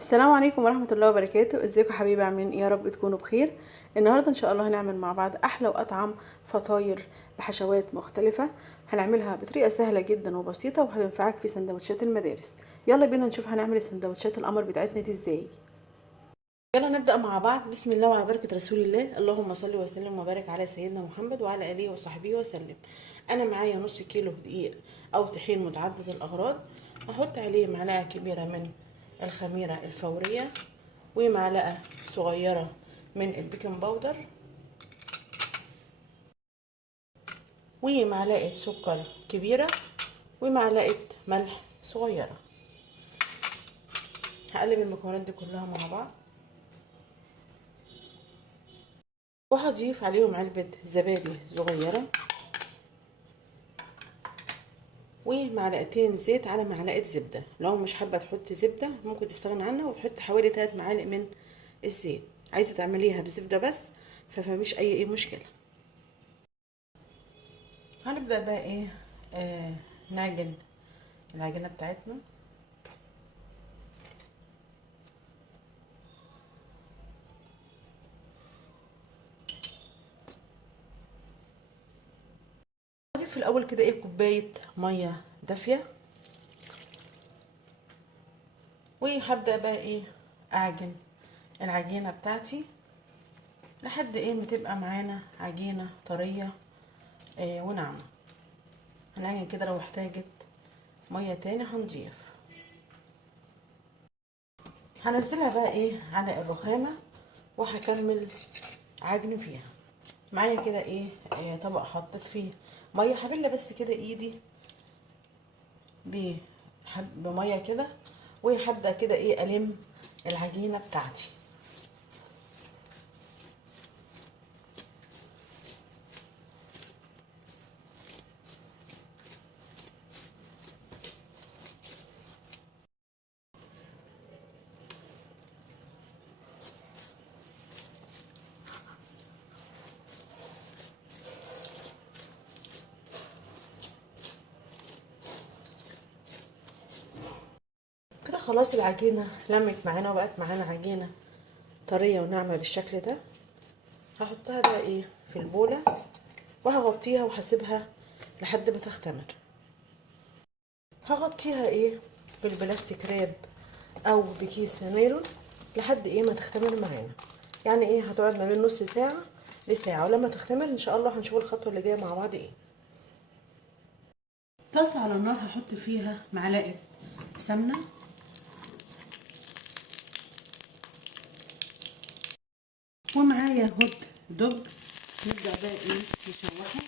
السلام عليكم ورحمة الله وبركاته. ازيكم حبايبي؟ عاملين ايه؟ يا رب تكونوا بخير. النهاردة ان شاء الله هنعمل مع بعض احلى واطعم فطاير بحشوات مختلفة. هنعملها بطريقة سهلة جدا وبسيطة وهتنفعك في سندوتشات المدارس. يلا بينا نشوف هنعمل السندوتشات القمر بتاعتنا دي ازاي. يلا نبدأ مع بعض. بسم الله وعلى بركة رسول الله. اللهم صل وسلم وبارك على سيدنا محمد وعلى آله وصحبه وسلم. أنا معايا نص كيلو دقيق أو طحين متعدد الأغراض. هحط عليه معلقة كبيرة من الخميرة الفورية ومعلقة صغيرة من البيكنج باودر ومعلقة سكر كبيرة ومعلقة ملح صغيرة. هقلب المكونات دي كلها مع بعض وهضيف عليهم علبة زبادي صغيرة ومعلقتين زيت على معلقة زبدة. لو مش حابة تحطي زبدة ممكن تستغني عنها وتحطي حوالي 3 معالق من الزيت. عايزة تعمليها بزبدة بس فمفيش أي مشكلة. هنبدأ بقى نعجن العجينة بتاعتنا. هضيف في الأول كده كوباية مية دافية وهبدأ بقى أعجن العجينة بتاعتي لحد ما تبقى معانا عجينة طرية وناعمة. هنعجن كده، لو احتاجت مية تاني هنضيف. هنزلها بقى على الرخامة وهكمل عجن فيها. معايا كده طبق حطيت فيه مية. هبل بس كده ايدي بمية كده وهبدأ كده ألم العجينة بتاعتي. كده خلاص العجينة لمت معانا وبقت معانا عجينة طرية وناعمة بالشكل ده. هحطها بقى في البولة وهغطيها وهسيبها لحد ما تختمر. هغطيها بالبلاستيك راب او بكيس نايلون لحد ما تختمر معانا. يعني هتقعد ما بين نص ساعة لساعة، ولما تختمر ان شاء الله هنشوف الخطوة اللي جاية مع بعض طاسة على النار هحط فيها معلقة سمنة ومعايا هوت دوج. نبدأ بقى نشوحه.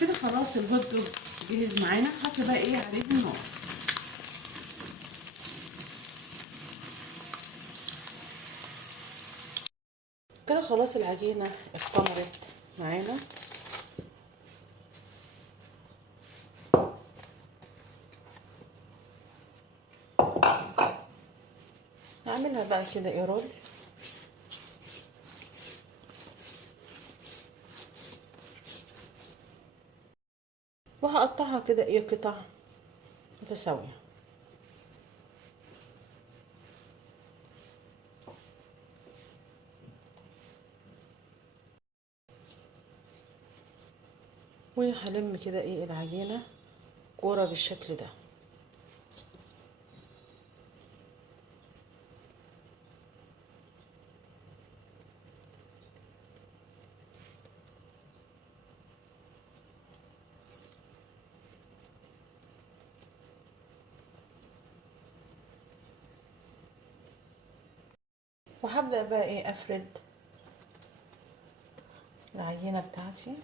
كده خلاص الهوت دوج جهز معانا. هحط بقى عليه النار. كده خلاص العجينة اختمرت معانا. هعملها بقى كده رول وهقطعها كده قطع متساوية. وهلم كده العجينة كورة بالشكل ده. وهبدأ بقى افرد العجينة بتاعتي.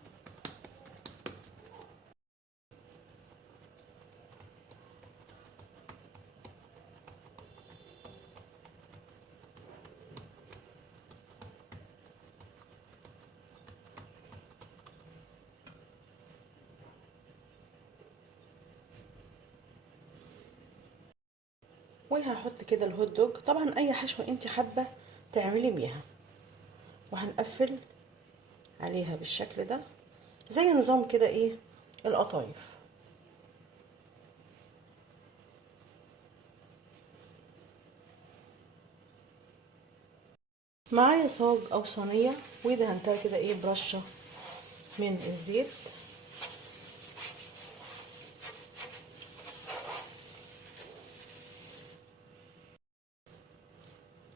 وهحط كده الهوت دوج، طبعا اي حشوة انت حابة تعملي بيها، وهنقفل عليها بالشكل ده زي نظام كده ايه القطايف. معايا صاج او صينيه ودهنتها كده ايه برشه من الزيت،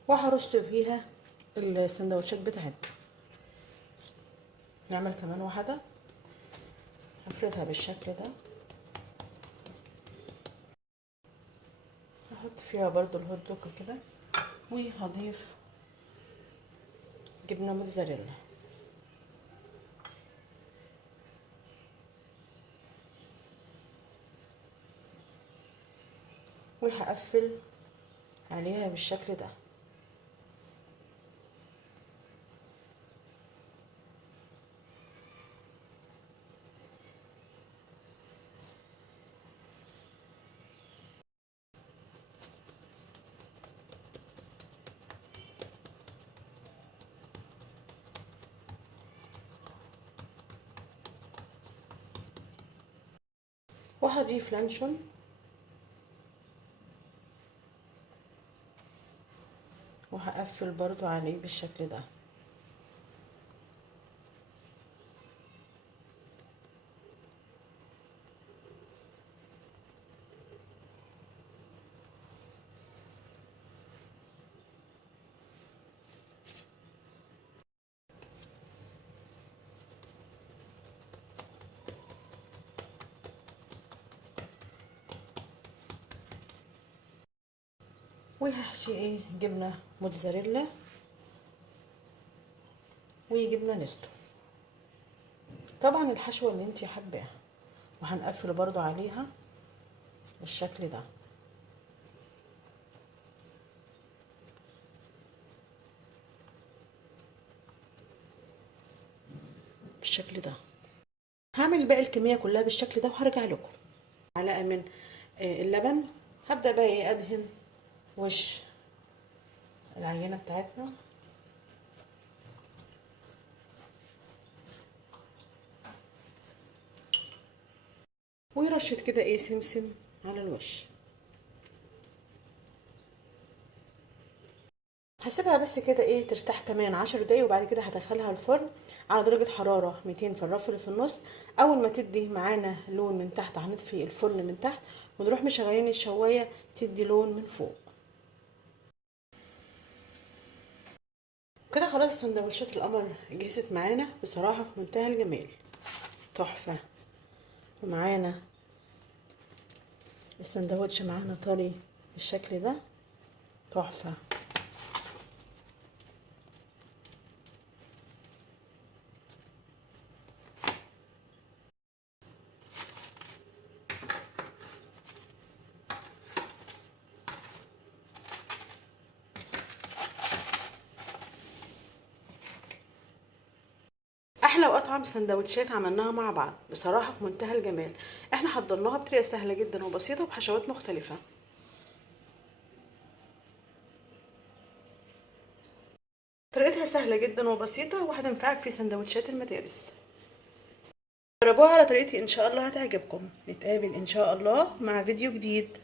وهرص فيها السندوتشات بتاعتنا. نعمل كمان واحده، هفردها بالشكل ده، هحط فيها برضو الهوت دوج كده، وهضيف جبنه موتزاريلا، وهقفل عليها بالشكل ده. وهضيف لانشون، وهقفل برضو عليه بالشكل ده. وهحشي ايه جبنه موتزاريلا وجبنه نستو، طبعا الحشوه اللي انت حباها، وهنقفل برضو عليها بالشكل ده. بالشكل ده هعمل باقي الكميه كلها بالشكل ده وهرجع لكم. معلقه من اللبن، هبدا بقى ايه ادهن وش العجينه بتاعتنا، ورشه كده ايه سمسم على الوش. هسيبها بس كده ايه ترتاح كمان 10 دقايق، وبعد كده هدخلها الفرن على درجه حراره 200 في الرف اللي في النص. اول ما تدي معانا لون من تحت هنطفي الفرن من تحت، ونروح مشغلين الشوايه تدي لون من فوق. كده خلاص سندوتشات القمر جهزت معانا بصراحه في منتهى الجمال، تحفه. ومعانا السندوتش معانا طري بالشكل ده، تحفه. احلى واطعم سندوتشات عملناها مع بعض بصراحه في منتهى الجمال. احنا حضرناها بطريقه سهله جدا وبسيطه وبحشوات مختلفه. طريقتها سهله جدا وبسيطه وهتنفعك في سندوتشات المدارس. جربوها على طريقتي ان شاء الله هتعجبكم. نتقابل ان شاء الله مع فيديو جديد.